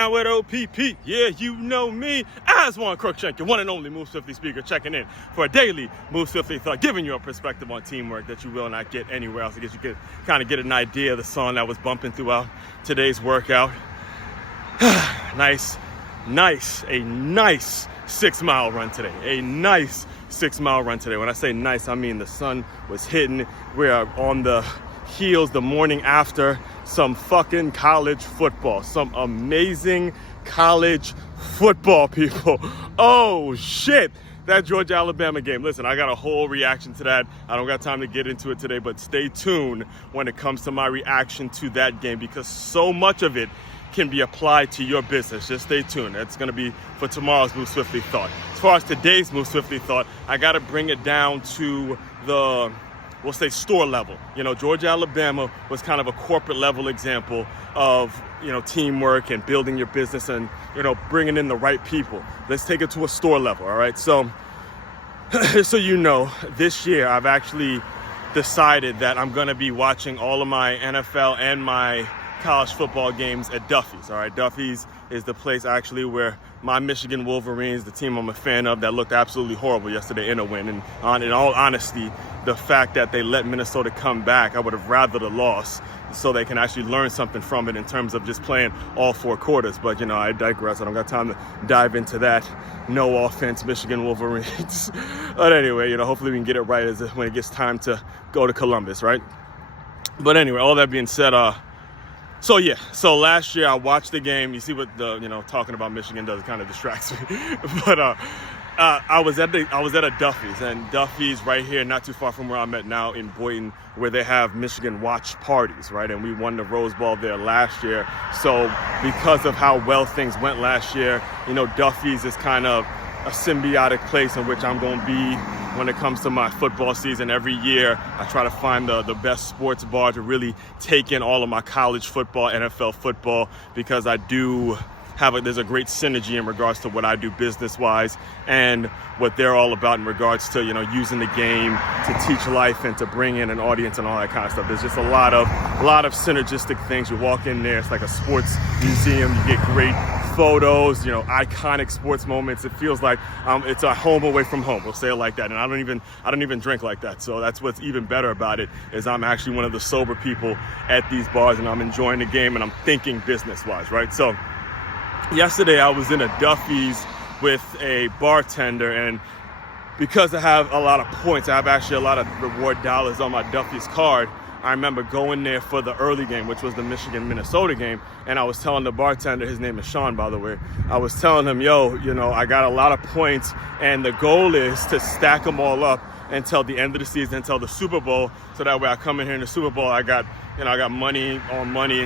With OPP, yeah, you know me, Aswand, Cruickshank, your one and only Move Swiftly speaker, checking in for a daily Move Swiftly thought, giving you a perspective on teamwork that you will not get anywhere else. I guess you could kind of get an idea of the song that was bumping throughout today's workout. Nice 6-mile run today. A nice 6-mile run today. When I say nice, I mean the sun was hitting. We are on the heels the morning after some fucking college football, some amazing college football, people. Oh shit, that Georgia-Alabama game. Listen, I got a whole reaction to that. I don't got time to get into it today, but stay tuned when it comes to my reaction to that game, because so much of it can be applied to your business. Just stay tuned. That's going to be for tomorrow's Move Swiftly Thought. As far as today's Move Swiftly Thought, I got to bring it down to the, we'll say, store level. You know, Georgia, Alabama was kind of a corporate level example of, you know, teamwork and building your business and, you know, bringing in the right people. Let's take it to a store level. All right. So, so, you know, this year I've actually decided that I'm going to be watching all of my NFL and my college football games at Duffy's. All right, Duffy's is the place actually where my Michigan Wolverines, the team I'm a fan of, that looked absolutely horrible yesterday in a win. And in all honesty, the fact that they let Minnesota come back, I would have rather the loss so they can actually learn something from it in terms of just playing all 4 quarters. But, you know, I digress. I don't got time to dive into that. No offense, Michigan Wolverines. But anyway, you know, hopefully we can get it right when it gets time to go to Columbus, right? But anyway, all that being said, so last year I watched the game. You see what the, you know, talking about Michigan does, it kind of distracts me. But I was at a Duffy's, and Duffy's right here, not too far from where I'm at now in Boynton, where they have Michigan watch parties, right? And we won the Rose Bowl there last year. So because of how well things went last year, you know, Duffy's is kind of a symbiotic place in which I'm going to be when it comes to my football season. Every year I try to find the best sports bar to really take in all of my college football, NFL football, because I do have there's a great synergy in regards to what I do business wise and what they're all about in regards to, you know, using the game to teach life and to bring in an audience and all that kind of stuff. There's just a lot of synergistic things. You walk in there, it's like a sports museum. You get great photos, you know, iconic sports moments. It feels like it's a home away from home. We'll say it like that. And I don't even drink like that. So that's what's even better about it, is I'm actually one of the sober people at these bars, and I'm enjoying the game and I'm thinking business wise, right? So yesterday I was in a Duffy's with a bartender, and because I have a lot of points, I have actually a lot of reward dollars on my Duffy's card. I remember going there for the early game, which was the Michigan-Minnesota game, and I was telling the bartender, his name is Sean, by the way, I was telling him, yo, you know, I got a lot of points, and the goal is to stack them all up until the end of the season, until the Super Bowl, so that way I come in here in the Super Bowl, I got money on money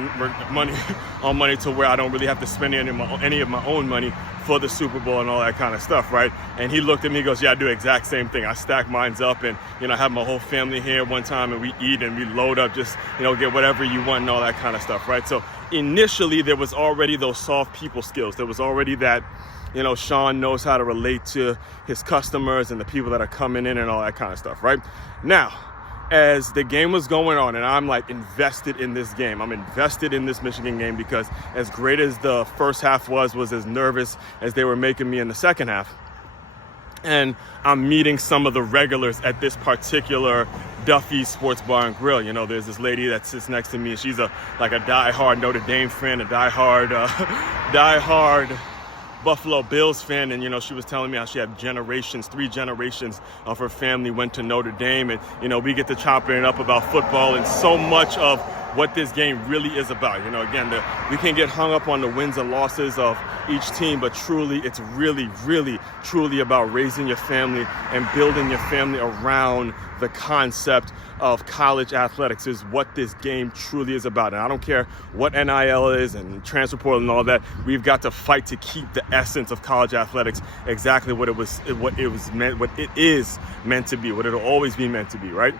to where I don't really have to spend any of my own money for the Super Bowl and all that kind of stuff, right? And he looked at me and goes, yeah, I do the exact same thing. I stack mines up, and, you know, I have my whole family here one time, and we eat and we load up, just, you know, get whatever you want and all that kind of stuff, right? So initially there was already those soft people skills. There was already that, you know, Sean knows how to relate to his customers and the people that are coming in and all that kind of stuff, right? Now, as the game was going on, and I'm like invested in this game. I'm invested in this Michigan game, because as great as the first half was as nervous as they were making me in the second half. And I'm meeting some of the regulars at this particular Duffy Sports Bar and Grill. You know, there's this lady that sits next to me, and she's like a diehard Notre Dame fan, a diehard Buffalo Bills fan, and, you know, she was telling me how she had 3 generations of her family went to Notre Dame, and, you know, we get to chopping it up about football and so much of what this game really is about. You know, again, we can get hung up on the wins and losses of each team, but truly, it's really, really, truly about raising your family and building your family around the concept of college athletics is what this game truly is about. And I don't care what NIL is and transfer portal and all that. We've got to fight to keep the essence of college athletics exactly what it is meant to be, what it'll always be meant to be, right?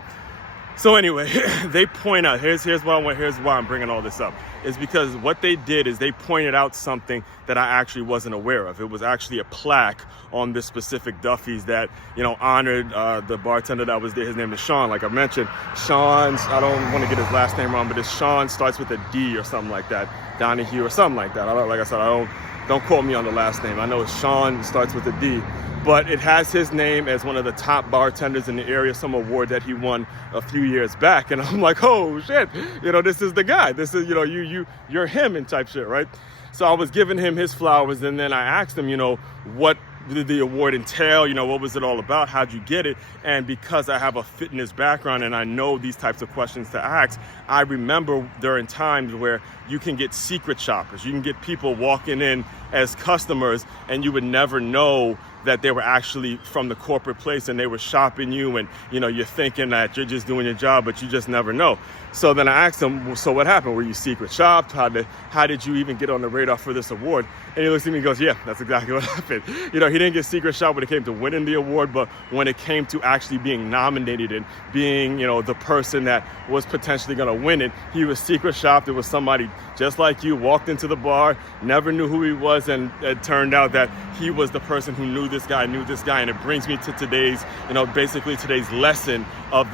So anyway, they point out, here's why I'm bringing all this up, is because what they did is they pointed out something that I actually wasn't aware of. It was actually a plaque on this specific Duffy's that, you know, honored the bartender that was there. His name is Sean, like I mentioned. Sean's, I don't want to get his last name wrong, but it's Sean, starts with a D or something like that. Donahue or something like that. Like I said, don't quote me on the last name. I know it's Sean, starts with a D. But it has his name as one of the top bartenders in the area, some award that he won a few years back. And I'm like, oh shit, you know, this is the guy. This is, you know, you're him and type shit, right? So I was giving him his flowers, and then I asked him, you know, what did the award entail? You know, what was it all about? How'd you get it? And because I have a fitness background and I know these types of questions to ask, I remember during times where you can get secret shoppers. You can get people walking in as customers and you would never know that they were actually from the corporate place and they were shopping you, and you know, you're thinking that you're just doing your job, but you just never know. So then I asked him, well, so what happened? Were you secret shopped? How did you even get on the radar for this award? And he looks at me and goes, yeah, that's exactly what happened. You know, he didn't get secret shopped when it came to winning the award, but when it came to actually being nominated and being, you know, the person that was potentially going to win it, he was secret shopped. It was somebody just like you, walked into the bar, never knew who he was, and it turned out that he was the person who knew this guy, and it brings me to today's, you know, basically today's lesson of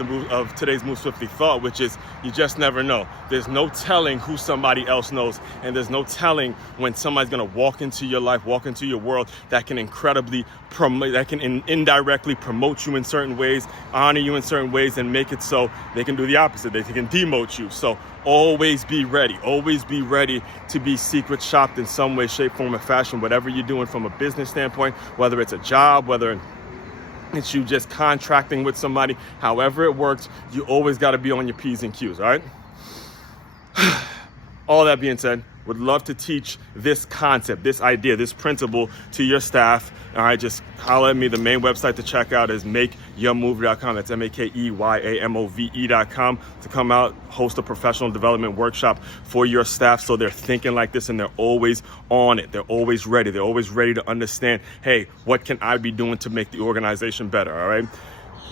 today's Move Swiftly thought, which is you just never know. There's no telling who somebody else knows, and there's no telling when somebody's gonna walk into your life, walk into your world that can indirectly promote you in certain ways, honor you in certain ways, and make it so they can do the opposite. They can demote you. So always be ready. Always be ready to be secret shopped in some way, shape, form, or fashion, whatever you're doing from a business standpoint, whether it's a job, whether it's you just contracting with somebody, however it works, you always got to be on your P's and Q's, all right? All that being said, would love to teach this concept, this idea, this principle to your staff. All right, just holler at me. The main website to check out is makeyourmove.com. That's makeyourmove.com to come out, host a professional development workshop for your staff so they're thinking like this and they're always on it. They're always ready. They're always ready to understand, hey, what can I be doing to make the organization better, all right?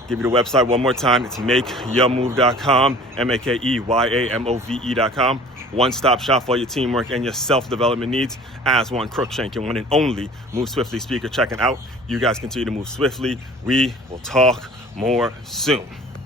Give you the website one more time. It's makeyourmove.com, makeyourmove.com. One-stop shop for your teamwork and your self-development needs. Aswand, Cruickshank, your one and only Move Swiftly speaker checking out. You guys continue to move swiftly. We will talk more soon.